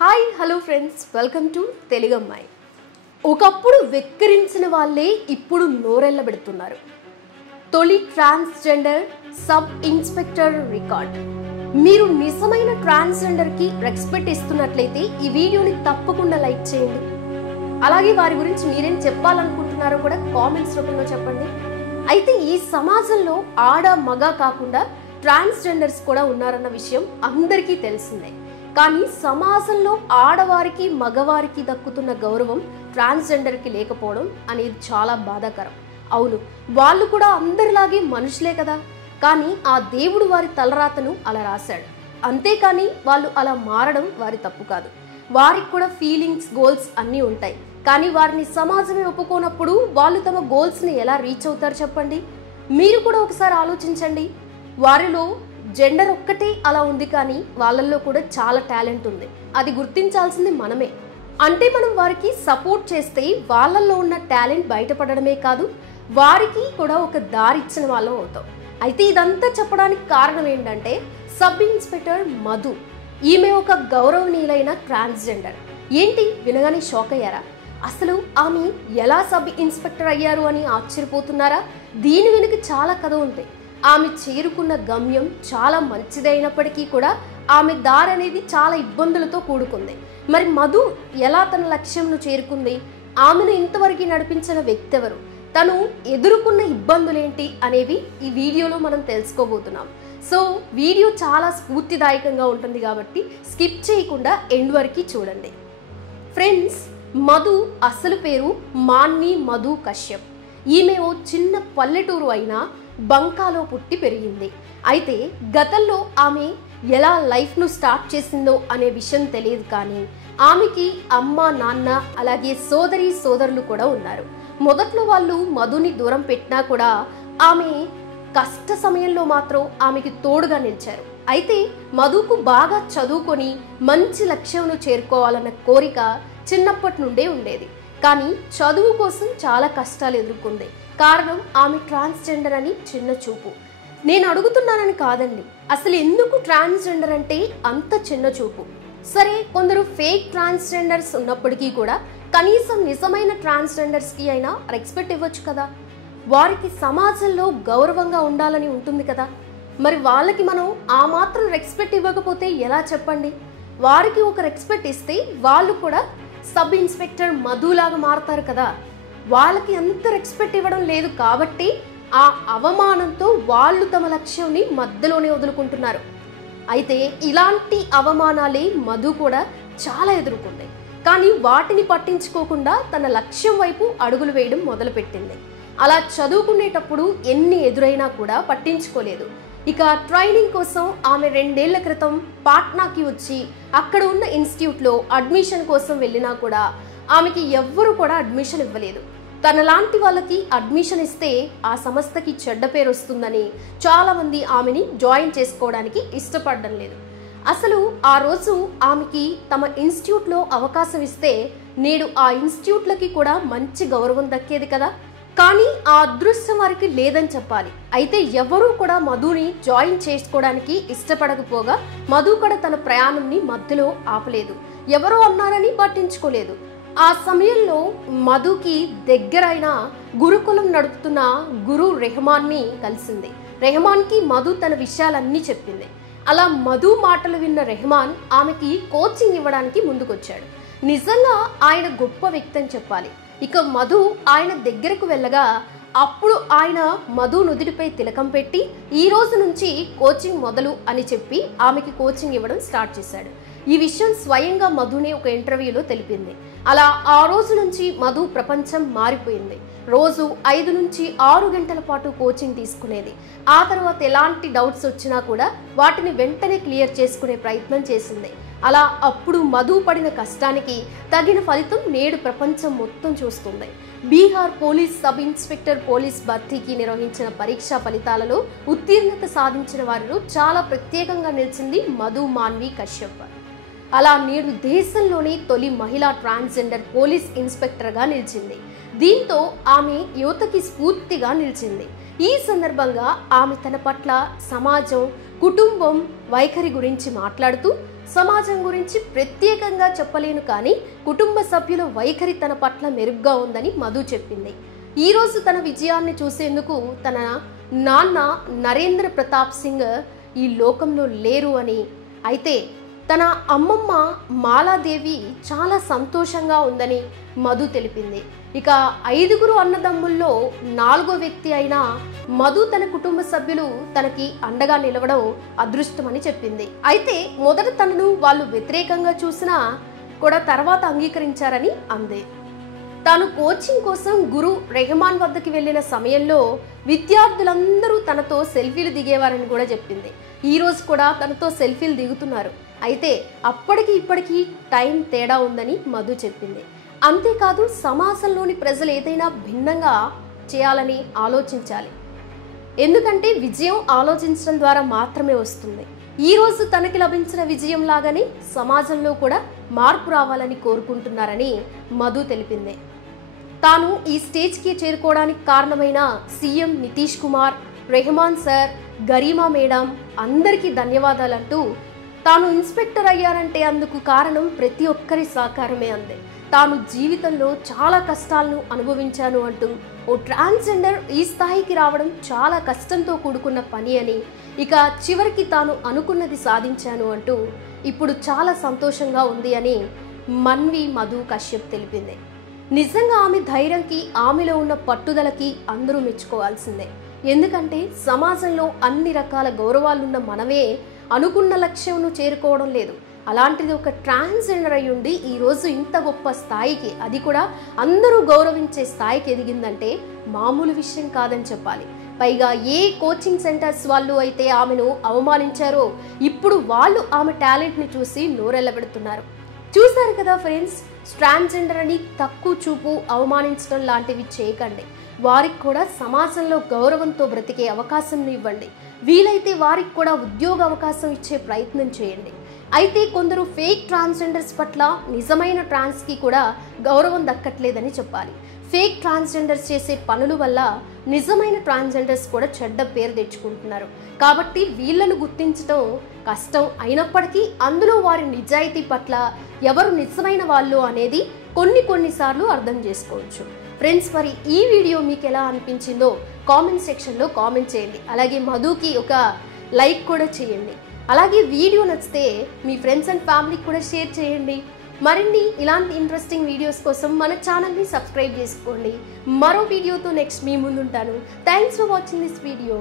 Hi hello friends, welcome to Telugu అమ్మాయి. ఒకప్పుడు వెక్కిరించిన వాళ్ళే ఇప్పుడు నోరెళ్ళబెడుతున్నారు. తొలి ట్రాన్స్జెండర్ సబ్ ఇన్స్పెక్టర్ రికార్డ్. మీరు నిజమైన ట్రాన్స్జెండర్కి రెస్పెక్ట్ ఇస్తున్నట్లయితే ఈ వీడియోని తప్పకుండా లైక్ చేయండి. అలాగే వారి గురించి మీరేం చెప్పాలనుకుంటున్నారో కూడా కామెంట్స్ రూపంలో చెప్పండి. అయితే ఈ సమాజంలో ఆడ మగ కాకుండా ట్రాన్స్జెండర్స్ కూడా ఉన్నారన్న విషయం అందరికీ తెలిసిందే. కానీ సమాజంలో ఆడవారికి మగవారికి దక్కుతున్న గౌరవం ట్రాన్స్జెండర్కి లేకపోవడం అనేది చాలా బాధాకరం. అవును, వాళ్ళు కూడా అందరిలాగే మనుషులే కదా, కానీ ఆ దేవుడు వారి తలరాతను అలా రాశాడు. అంతేకాని వాళ్ళు అలా మారడం వారి తప్పు కాదు. వారికి కూడా ఫీలింగ్స్, గోల్స్ అన్నీ ఉంటాయి. కానీ వారిని సమాజమే ఒప్పుకోనప్పుడు వాళ్ళు తమ గోల్స్ని ఎలా రీచ్ అవుతారు చెప్పండి. మీరు కూడా ఒకసారి ఆలోచించండి. వారిలో జెండర్ ఒక్కటే అలా ఉంది, కానీ వాళ్ళల్లో కూడా చాలా టాలెంట్ ఉంది. అది గుర్తించాల్సింది మనమే. అంటే మనం వారికి సపోర్ట్ చేస్తే వాళ్ళల్లో ఉన్న టాలెంట్ బయటపడడమే కాదు, వారికి కూడా ఒక దారి ఇచ్చిన వాళ్ళం అవుతాం. అయితే ఇదంతా చెప్పడానికి కారణం ఏంటంటే సబ్ ఇన్స్పెక్టర్ మధు. ఈమె ఒక గౌరవనీయులైన ట్రాన్స్జెండర్. ఏంటి వినగానే షాక్ అయ్యారా? అసలు ఆమె ఎలా సబ్ ఇన్స్పెక్టర్ అయ్యారు అని ఆశ్చర్యపోతున్నారా? దీని వెనుక చాలా కథ ఉంది. ఆమె చేరుకున్న గమ్యం చాలా మంచిదైనప్పటికీ కూడా ఆమె దారి అనేది చాలా ఇబ్బందులతో కూడుకుంది. మరి మధు ఎలా తన లక్ష్యంను చేరుకుంది? ఆమెను ఇంతవరకు నడిపించిన వ్యక్తి ఎవరు? తను ఎదుర్కొన్న ఇబ్బందులేంటి అనేవి ఈ వీడియోలో మనం తెలుసుకోబోతున్నాం. సో వీడియో చాలా స్ఫూర్తిదాయకంగా ఉంటుంది కాబట్టి స్కిప్ చేయకుండా ఎండ్ వరకు చూడండి. ఫ్రెండ్స్, మధు అసలు పేరు మాన్వి మధు కశ్యప్. ఈమె ఓ చిన్న పల్లెటూరు అయినా బంకాలో పుట్టి పెరిగింది. అయితే గతంలో ఆమె ఎలా లైఫ్ను స్టార్ట్ చేసిందో అనే విషయం తెలియదు, కానీ ఆమెకి అమ్మ, నాన్న అలాగే సోదరి సోదరులు కూడా ఉన్నారు. మొదట్లో వాళ్ళు మధుని దూరం పెట్టినా కూడా ఆమె కష్ట సమయంలో మాత్రం ఆమెకి తోడుగా నిలిచారు. అయితే మధుకు బాగా చదువుకొని మంచి లక్ష్యంను చేరుకోవాలన్న కోరిక చిన్నప్పటి నుండే ఉండేది. కానీ చదువు కోసం చాలా కష్టాలు ఎదుర్కొంది. కారణం ఆమె ట్రాన్స్జెండర్ అని చిన్న చూపు. నేను అడుగుతున్నానని కాదండి, అసలు ఎందుకు ట్రాన్స్జెండర్ అంటే అంత చిన్న చూపు? సరే, కొందరు ఫేక్ ట్రాన్స్జెండర్స్ ఉన్నప్పటికీ కూడా కనీసం నిజమైన ట్రాన్స్జెండర్స్కి అయినా రెస్పెక్ట్ ఇవ్వచ్చు కదా. వారికి సమాజంలో గౌరవంగా ఉండాలని ఉంటుంది కదా. మరి వాళ్ళకి మనం ఆ మాత్రం రెస్పెక్ట్ ఇవ్వకపోతే ఎలా చెప్పండి? వారికి ఒక రెస్పెక్ట్ ఇస్తే వాళ్ళు కూడా సబ్ ఇన్స్పెక్టర్ మధులాగా మారతారు కదా. వాళ్ళకి అంత రెస్పెక్ట్ ఇవ్వడం లేదు కాబట్టి ఆ అవమానంతో వాళ్ళు తమ లక్ష్యాన్ని మధ్యలోనే వదులుకుంటున్నారు. అయితే ఇలాంటి అవమానాలే మధు కూడా చాలా ఎదుర్కొంది. కానీ వాటిని పట్టించుకోకుండా తన లక్ష్యం వైపు అడుగులు వేయడం మొదలుపెట్టింది. అలా చదువుకునేటప్పుడు ఎన్ని ఎదురైనా కూడా పట్టించుకోలేదు. ఇక ట్రైనింగ్ కోసం ఆమె 2 ఏళ్ల క్రితం పాట్నాకి వచ్చి అక్కడ ఉన్న ఇన్స్టిట్యూట్లో అడ్మిషన్ కోసం వెళ్ళినా కూడా ఆమెకి ఎవ్వరూ కూడా అడ్మిషన్ ఇవ్వలేదు. తనలాంటి వాళ్ళకి అడ్మిషన్ ఇస్తే ఆ సంస్థకి చెడ్డ పేరు వస్తుందని చాలామంది ఆమెని జాయిన్ చేసుకోవడానికి ఇష్టపడడం లేదు. అసలు ఆ రోజు ఆమెకి తమ ఇన్స్టిట్యూట్లో అవకాశం ఇస్తే నేడు ఆ ఇన్స్టిట్యూట్లకి కూడా మంచి గౌరవం దక్కేది కదా. కానీ ఆ అదృష్టం వారికి లేదని చెప్పాలి. అయితే ఎవరూ కూడా మధుని జాయిన్ చేసుకోవడానికి ఇష్టపడకపోగా మధు కూడా తన ప్రయాణంని మధ్యలో ఆపలేదు. ఎవరో అన్నారని పట్టించుకోలేదు. ఆ సమయంలో మధుకి దగ్గరైన గురుకులం నడుపుతున్న గురు రెహమాన్ని కలిసింది. రెహమాన్కి మధు తన విషయాలన్నీ చెప్పింది. అలా మధు మాటలు విన్న రెహమాన్ ఆమెకి కోచింగ్ ఇవ్వడానికి ముందుకొచ్చాడు. నిజంగా ఆయన గొప్ప వ్యక్తి అని చెప్పాలి. ఇక మధు ఆయన దగ్గరకు వెళ్ళగా అప్పుడు ఆయన మధు నుదుటిపై తిలకం పెట్టి ఈ రోజు నుంచి కోచింగ్ మొదలు అని చెప్పి ఆమెకి కోచింగ్ ఇవ్వడం స్టార్ట్ చేశాడు. ఈ విషయం స్వయంగా మధునే ఒక ఇంటర్వ్యూలో తెలిపింది. అలా ఆ రోజు నుంచి మధు ప్రపంచం మారిపోయింది. రోజు 5 నుంచి 6 గంటల పాటు కోచింగ్ తీసుకునేది. ఆ తర్వాత ఎలాంటి డౌట్స్ వచ్చినా కూడా వాటిని వెంటనే క్లియర్ చేసుకునే ప్రయత్నం చేసింది. అలా అప్పుడు మధు పడిన కష్టానికి తగిన ఫలితం నేడు ప్రపంచం మొత్తం చూస్తుంది. Bihar police sub inspector police భర్తీకి నిర్వహించిన పరీక్షా ఫలితాలలో ఉత్తీర్ణత సాధించిన వారిలో చాలా ప్రత్యేకంగా నిలిచింది మధు మాన్వి కశ్యప్. అలా నేడు దేశంలోని తొలి మహిళా ట్రాన్స్జెండర్ పోలీస్ ఇన్స్పెక్టర్గా నిలిచింది. దీంతో ఆమె యువతకి స్ఫూర్తిగా నిలిచింది. ఈ సందర్భంగా ఆమె తన పట్ల సమాజం, కుటుంబం వైఖరి గురించి మాట్లాడుతూ సమాజం గురించి ప్రత్యేకంగా చెప్పలేను కానీ కుటుంబ సభ్యుల వైఖరి తన పట్ల మెరుగ్గా ఉందని మధు చెప్పింది. ఈరోజు తన విజయాన్ని చూసేందుకు తన నాన్న నరేంద్ర ప్రతాప్ సింగ్ ఈ లోకంలో లేరు అని, అయితే తన అమ్మమ్మ మాలాదేవి చాలా సంతోషంగా ఉందని మధు తెలిపింది. ఇక 5గురు అన్నదమ్ముల్లో 4వ వ్యక్తి అయిన మధు తన కుటుంబ సభ్యులు తనకి అండగా నిలవడం అదృష్టమని చెప్పింది. అయితే మొదట తనను వాళ్ళు వ్యతిరేకంగా చూసినా కూడా తర్వాత అంగీకరించారని అంది. తాను కోచింగ్ కోసం గురు రెహమాన్ వద్దకి వెళ్ళిన సమయంలో విద్యార్థులందరూ తనతో సెల్ఫీలు దిగేవారని కూడా చెప్పింది. ఈ రోజు కూడా తనతో సెల్ఫీలు దిగుతున్నారు. అయితే అప్పటికి ఇప్పటికీ టైం తేడా ఉందని మధు చెప్పింది. అంతేకాదు సమాజంలోని ప్రజలు ఏదైనా భిన్నంగా చేయాలని ఆలోచించాలి, ఎందుకంటే విజయం ఆలోచించడం ద్వారా మాత్రమే వస్తుంది. ఈరోజు తనకి లభించిన విజయం లాగానే సమాజంలో కూడా మార్పు రావాలని కోరుకుంటున్నారని మధు తెలిపింది. తాను ఈ స్టేజ్కి చేరుకోవడానికి కారణమైన CM Nitish Kumar, Rehman sir, Garima madam అందరికీ ధన్యవాదాలంటూ తాను ఇన్స్పెక్టర్ అయ్యారంటే అందుకు కారణం ప్రతి ఒక్కరి సహకారమే అంది. తాను జీవితంలో చాలా కష్టాలను అనుభవించాను అంటూ ఓ ట్రాన్స్జెండర్ ఈ స్థాయికి రావడం చాలా కష్టంతో కూడుకున్న పని అని, ఇక చివరికి తాను అనుకున్నది సాధించాను అంటూ ఇప్పుడు చాలా సంతోషంగా ఉంది అని మన్వి మధు కశ్యప్ తెలిపింది. నిజంగా ఆమె ధైర్యంకి, ఆమెలో ఉన్న పట్టుదలకి అందరూ మెచ్చుకోవాల్సిందే. ఎందుకంటే సమాజంలో అన్ని రకాల గౌరవాలున్న మనమే అనుకున్న లక్ష్యంను చేరుకోవడం లేదు. అలాంటిది ఒక ట్రాన్స్జెండర్ అయ్యుండి ఈరోజు ఇంత గొప్ప స్థాయికి, అది కూడా అందరూ గౌరవించే స్థాయికి ఎదిగిందంటే మామూలు విషయం కాదని చెప్పాలి. పైగా ఏ కోచింగ్ సెంటర్స్ వాళ్ళు అయితే ఆమెను అవమానించారో ఇప్పుడు వాళ్ళు ఆమె టాలెంట్ని చూసి నోరెళ్ళబెడుతున్నారు. చూశారు కదా ఫ్రెండ్స్, ట్రాన్స్జెండర్ అని తక్కువ చూపు, అవమానించడం లాంటివి చేయకండి. వారికి కూడా సమాజంలో గౌరవంతో బ్రతికే అవకాశం ఇవ్వండి. వీలైతే వారికి కూడా ఉద్యోగ అవకాశం ఇచ్చే ప్రయత్నం చేయండి. అయితే కొందరు ఫేక్ ట్రాన్స్జెండర్స్ పట్ల నిజమైన ట్రాన్స్కి కూడా గౌరవం దక్కట్లేదని చెప్పాలి. ఫేక్ ట్రాన్స్జెండర్స్ చేసే పనుల వల్ల నిజమైన ట్రాన్స్జెండర్స్ కూడా చెడ్డ పేరు తెచ్చుకుంటున్నారు. కాబట్టి వీళ్ళను గుర్తించడం కష్టం అయినప్పటికీ అందులో వారి నిజాయితీ పట్ల ఎవరు నిజమైన వాళ్ళు అనేది కొన్నిసార్లు అర్థం చేసుకోవచ్చు. ఫ్రెండ్స్, మరి ఈ వీడియో మీకు ఎలా అనిపించిందో కామెంట్ సెక్షన్లో కామెంట్ చేయండి. అలాగే మధుకి ఒక లైక్ కూడా చేయండి. అలాగే వీడియో నచ్చితే మీ ఫ్రెండ్స్ అండ్ ఫ్యామిలీకి కూడా షేర్ చేయండి. మరిన్ని ఇలాంటి ఇంట్రెస్టింగ్ వీడియోస్ కోసం మన ఛానల్ని సబ్స్క్రైబ్ చేసుకోండి. మరో వీడియోతో నెక్స్ట్ మీ ముందుంటాను. Thanks for watching this video.